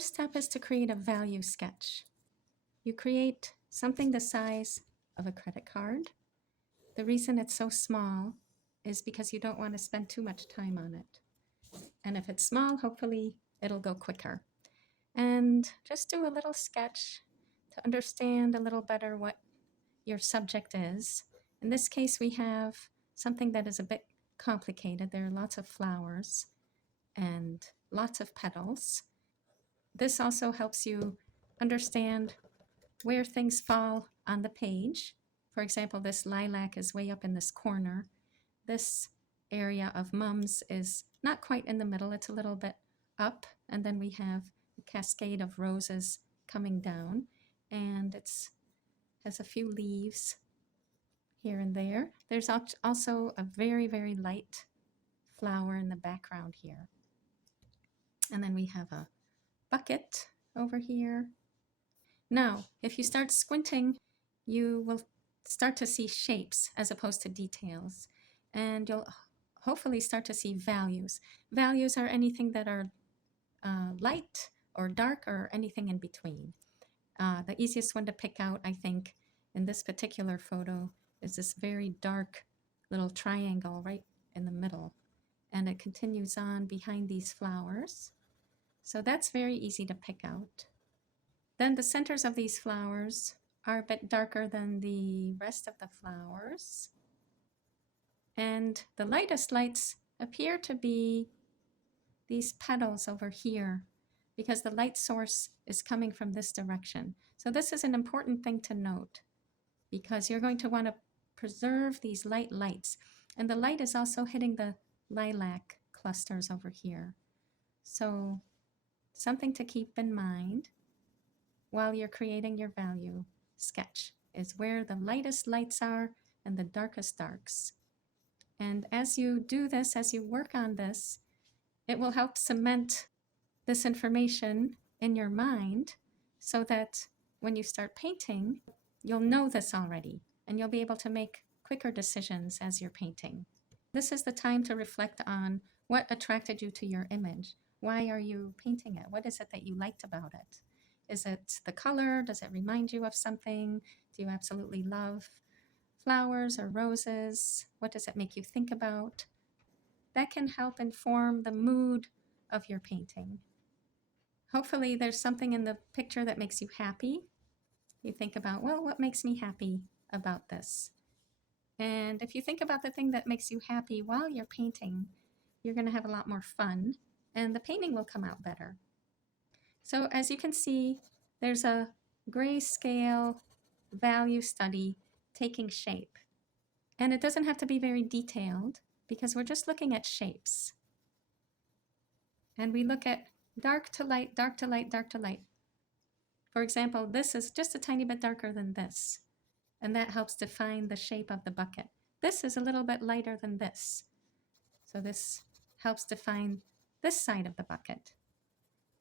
first step is to create a value sketch. You create something the size of a credit card. The reason it's so small is because you don't want to spend too much time on it. And if it's small, hopefully it'll go quicker. And just do a little sketch to understand a little better what your subject is. In this case, we have something that is a bit complicated. There are lots of flowers and lots of petals. This also helps you understand where things fall on the page. For example, this lilac is way up in this corner. This area of mums is not quite in the middle, it's a little bit up, and then we have a cascade of roses coming down, and it has a few leaves here and there. There's also a very, very light flower in the background here. And then we have a bucket over here. Now, if you start squinting, you will start to see shapes as opposed to details. And you'll hopefully start to see values. Values are anything that are light or dark or anything in between. The easiest one to pick out, I think, in this particular photo is this very dark little triangle right in the middle. And it continues on behind these flowers. So that's very easy to pick out. Then the centers of these flowers are a bit darker than the rest of the flowers. And the lightest lights appear to be these petals over here because the light source is coming from this direction. So this is an important thing to note because you're going to want to preserve these lights. And the light is also hitting the lilac clusters over here. So something to keep in mind while you're creating your value sketch is where the lightest lights are and the darkest darks. And as you do this, as you work on this, it will help cement this information in your mind so that when you start painting, you'll know this already and you'll be able to make quicker decisions as you're painting. This is the time to reflect on what attracted you to your image. Why are you painting it? What is it that you liked about it? Is it the color? Does it remind you of something? Do you absolutely love flowers or roses? What does it make you think about? That can help inform the mood of your painting. Hopefully there's something in the picture that makes you happy. You think about, well, what makes me happy about this? And if you think about the thing that makes you happy while you're painting, you're going to have a lot more fun and the painting will come out better. So as you can see, there's a grayscale value study taking shape. And it doesn't have to be very detailed because we're just looking at shapes. And we look at dark to light, dark to light, dark to light. For example, this is just a tiny bit darker than this. And that helps define the shape of the bucket. This is a little bit lighter than this. So this helps define this side of the bucket.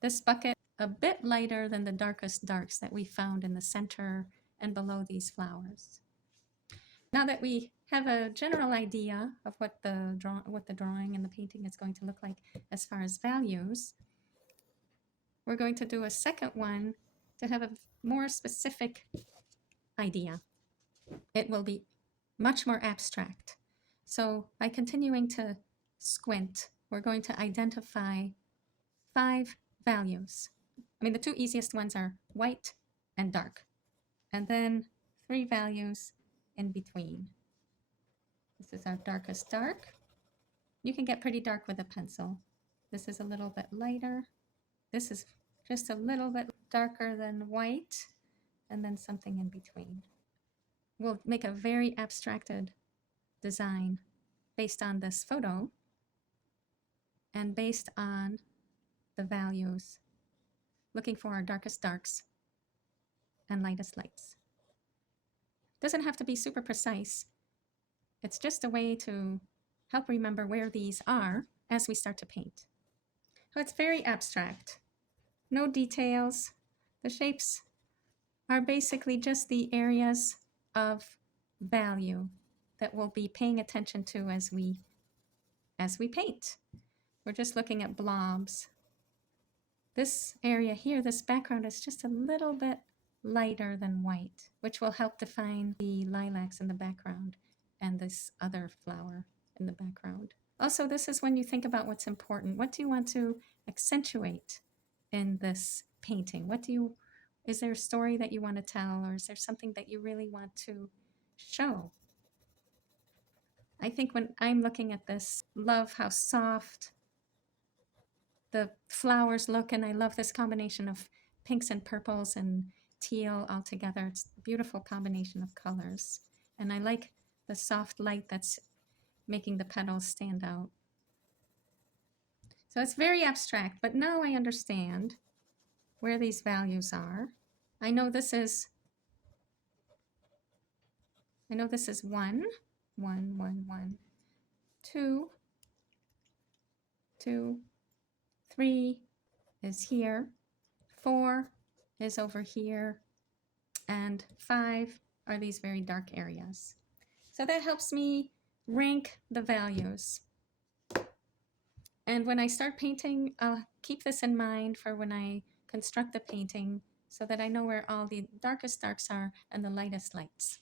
This bucket a bit lighter than the darkest darks that we found in the center and below these flowers. Now that we have a general idea of what the drawing and the painting is going to look like as far as values, we're going to do a second one to have a more specific idea. It will be much more abstract. So by continuing to squint, we're going to identify 5 values. I mean, the 2 easiest ones are white and dark, and then 3 values in between. This is our darkest dark. You can get pretty dark with a pencil. This is a little bit lighter. This is just a little bit darker than white, and then something in between. We'll make a very abstracted design based on this photo and based on the values, looking for our darkest darks and lightest lights. Doesn't have to be super precise. It's just a way to help remember where these are as we start to paint. So it's very abstract. No details. The shapes are basically just the areas of value that we'll be paying attention to as we paint. We're just looking at blobs. This area here, this background is just a little bit lighter than white, which will help define the lilacs in the background and this other flower in the background. Also, this is when you think about what's important. What do you want to accentuate in this painting? Is there a story that you want to tell, or is there something that you really want to show? I think when I'm looking at this, love how soft the flowers look, and I love this combination of pinks and purples and teal all together. It's a beautiful combination of colors. And I like the soft light that's making the petals stand out. So it's very abstract, but now I understand where these values are. I know this is 1, 1, 1, 1, 2, 2, 3 is here, 4 is over here, and 5 are these very dark areas. So that helps me rank the values. And when I start painting, I'll keep this in mind for when I construct the painting so that I know where all the darkest darks are and the lightest lights.